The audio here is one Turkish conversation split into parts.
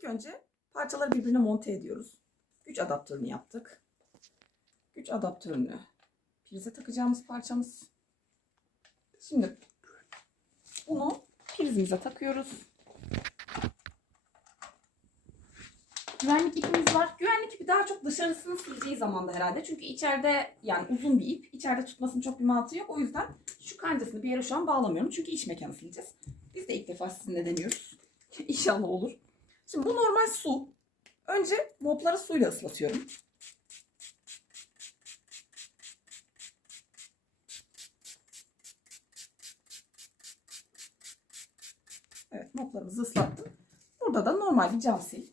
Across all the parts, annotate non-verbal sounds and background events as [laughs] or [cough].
İlk önce parçaları birbirine monte ediyoruz. Güç adaptörünü yaptık. Güç adaptörünü prize takacağımız parçamız. Şimdi bunu prizimize takıyoruz. Güvenlik ipimiz var. Güvenlik ipi daha çok dışarısını sileceği zamanda herhalde. Çünkü içeride yani uzun bir ip. İçeride tutmasının çok bir mantığı yok. O yüzden şu kancasını bir yere şu an bağlamıyorum. Çünkü iç mekanı sileceğiz. Biz de ilk defa sizinle deniyoruz. [laughs] İnşallah olur. Şimdi bu normal su. Önce mopları suyla ıslatıyorum. Evet moplarımızı ıslattım. Burada da normal bir cam sil.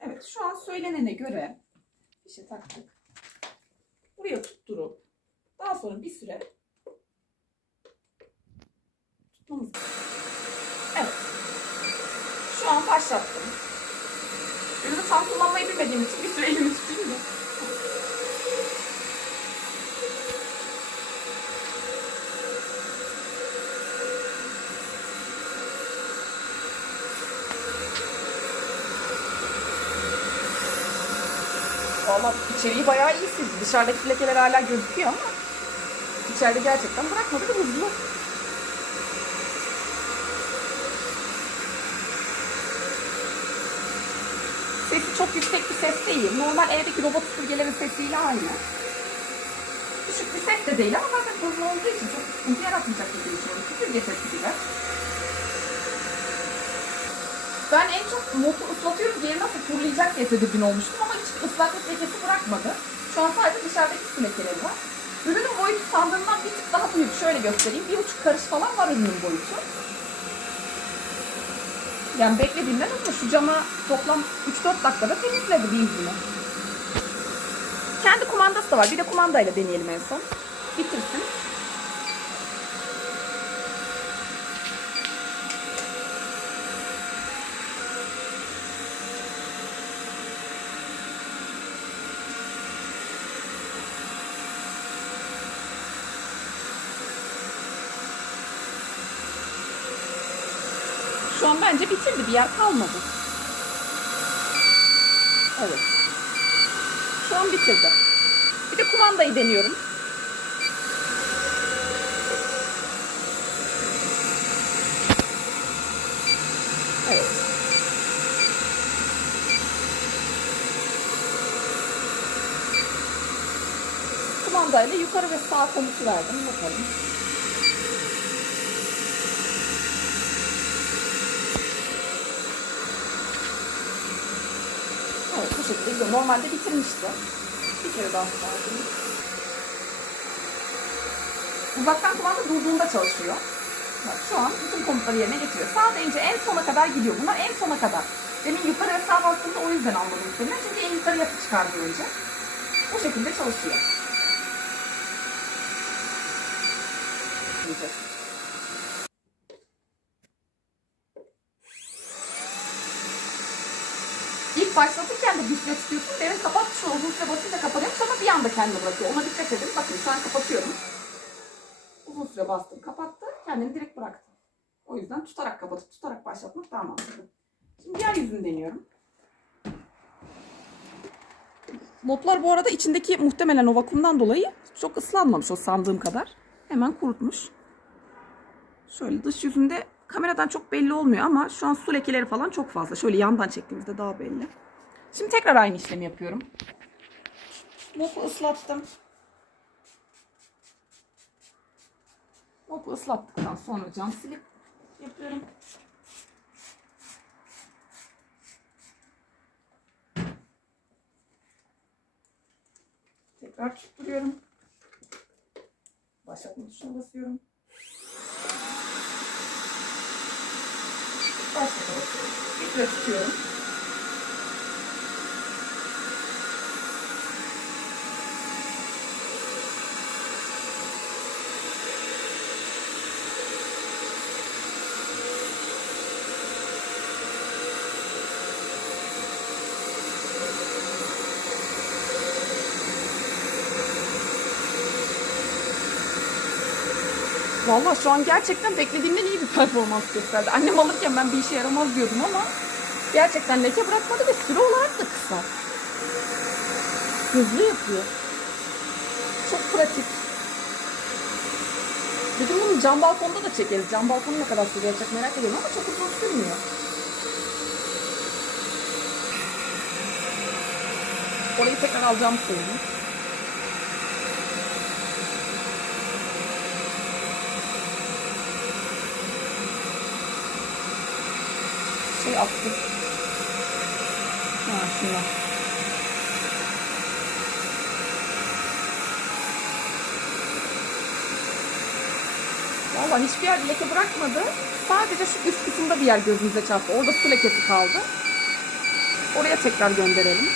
Evet şu an söylenene göre fişe taktık. Buraya tutturup sonra bir süre tutmamız Evet. Şu an başlattım. Ürünü tam kullanmayı bilmediğim için bir süre elimi tutayım da. Valla içeriği bayağı iyi. Dışarıdaki lekeler hala gözüküyor ama içeride gerçekten bırakmadı ve hızlı. Sesi çok yüksek bir ses değil. Normal evdeki robot süpürgelerin sesiyle aynı. Düşük bir ses de değil ama zaten hızlı olduğu için çok sıkıntı yaratmayacak diye düşünüyorum. Süpürge sesi gibi. Ben en çok mopu ıslatıyoruz diye nasıl turlayacak diye tedirgin olmuştum ama hiç ıslaklık lekesi bırakmadı. Şu an sadece dışarıdaki su lekeleri var. Ürünün boyutu sandığımdan bir tık daha büyük. Şöyle göstereyim. Bir buçuk karış falan var ürünün boyutu. Yani beklediğimden ama şu cama toplam 3-4 dakikada temizledi bir yüzünü. Kendi kumandası da var. Bir de kumandayla deneyelim en son. Bitirsin. Şu an bence bitirdi. Bir yer kalmadı. Evet. Şu an bitirdi. Bir de kumandayı deniyorum. Evet. Kumandayla yukarı ve sağ komutu verdim. Bakalım. Şekilde. Normalde bitirmişti. Bir kere daha sardım. Uzaktan kumanda durduğunda çalışıyor. Bak şu an bütün komutları yerine getiriyor. Sağ deyince en sona kadar gidiyor. Bunlar en sona kadar. Demin yukarı ve sağ bastığımda o yüzden anladım seni. Çünkü en yukarı yapı çıkardı önce. Bu şekilde çalışıyor. Diyeceğiz. Başlatırken de süre tutuyorsun. Derin kapat şu uzun süre basınca kapanıyormuş ama bir anda kendini bırakıyor. Ona dikkat edin. Bakın şu an kapatıyorum. Uzun süre bastım kapattı. Kendini direkt bıraktı. O yüzden tutarak kapatıp tutarak başlatmak daha mantıklı. Şimdi diğer yüzünü deniyorum. Moplar bu arada içindeki muhtemelen o vakumdan dolayı çok ıslanmamış o sandığım kadar. Hemen kurutmuş. Şöyle dış yüzünde kameradan çok belli olmuyor ama şu an su lekeleri falan çok fazla. Şöyle yandan çektiğimizde daha belli. Şimdi tekrar aynı işlemi yapıyorum. Mopu ıslattım. Mopu ıslattıktan sonra cam silip yapıyorum. Tekrar tutturuyorum. Başlatma tuşuna basıyorum. Başta basıyorum. Bir süre tutuyorum. Vallahi şu an gerçekten beklediğimden iyi bir performans gösterdi. Annem alırken ben bir işe yaramaz diyordum ama gerçekten leke bırakmadı ve süre olarak da kısa. Hızlı yapıyor. Çok pratik. Dedim bunu cam balkonda da çekeriz. Cam balkonu ne kadar süre merak ediyorum ama çok uzun sürmüyor. Orayı tekrar alacağım söyleyeyim. Ha şuna. Valla hiçbir yer leke bırakmadı. Sadece şu üst kısımda bir yer gözümüze çarptı. Orada su lekesi kaldı. Oraya tekrar gönderelim.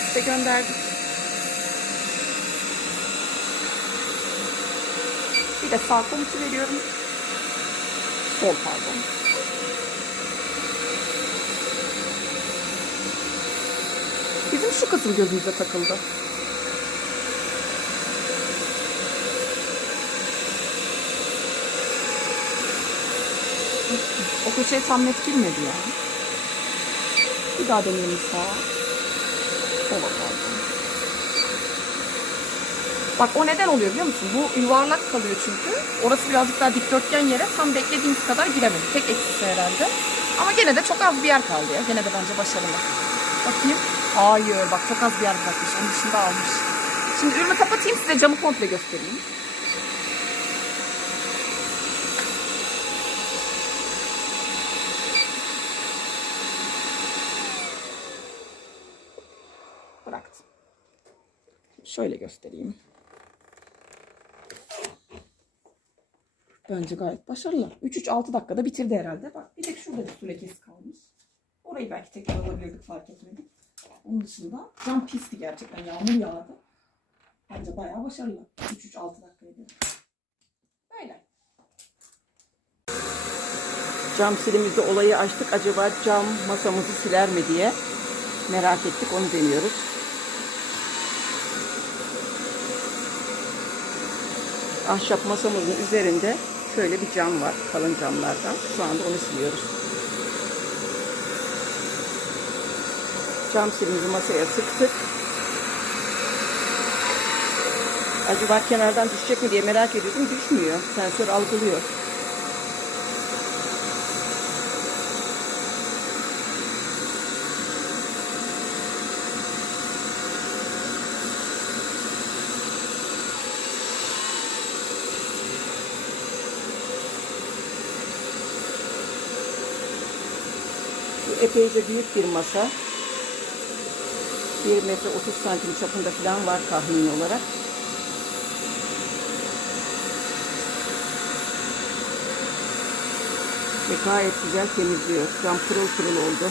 Size gönderdik. Bir de sağ komutu veriyorum. Sol pardon. Bizim şu kısım gözümüze takıldı. O köşeye tam net girmedi ya. Bir daha deneyelim sağa. Sola pardon. Bak o neden oluyor biliyor musun? Bu yuvarlak kalıyor çünkü. Orası birazcık daha dikdörtgen yere tam beklediğimiz kadar giremedi. Tek eksisi herhalde. Ama gene de çok az bir yer kaldı ya. Gene de bence başarılı. Bakayım. Hayır bak çok az bir yer bırakmış. Onun dışında almış. Şimdi ürünü kapatayım size camı komple göstereyim. Bıraktım. Şöyle göstereyim. Bence gayet başarılı. 3-3-6 dakikada bitirdi herhalde. Bak bir tek şurada bir su lekesi kalmış. Orayı belki tekrar alabilirdik fark etmedik. Onun dışında cam pisti gerçekten yağmur yağdı. Bence bayağı başarılı. 3-3-6 dakikaydı. Böyle. Cam silimizde olayı açtık. Acaba cam masamızı siler mi diye merak ettik. Onu deniyoruz. Ahşap masamızın üzerinde şöyle bir cam var. Kalın camlardan. Şu anda onu siliyoruz. Cam silimizi masaya sıktık. Acaba kenardan düşecek mi diye merak ediyordum. Düşmüyor. Sensör algılıyor. Epeyce büyük bir masa. 1 metre 30 santim çapında falan var tahmin olarak. Ve gayet güzel temizliyor. Cam pırıl pırıl oldu.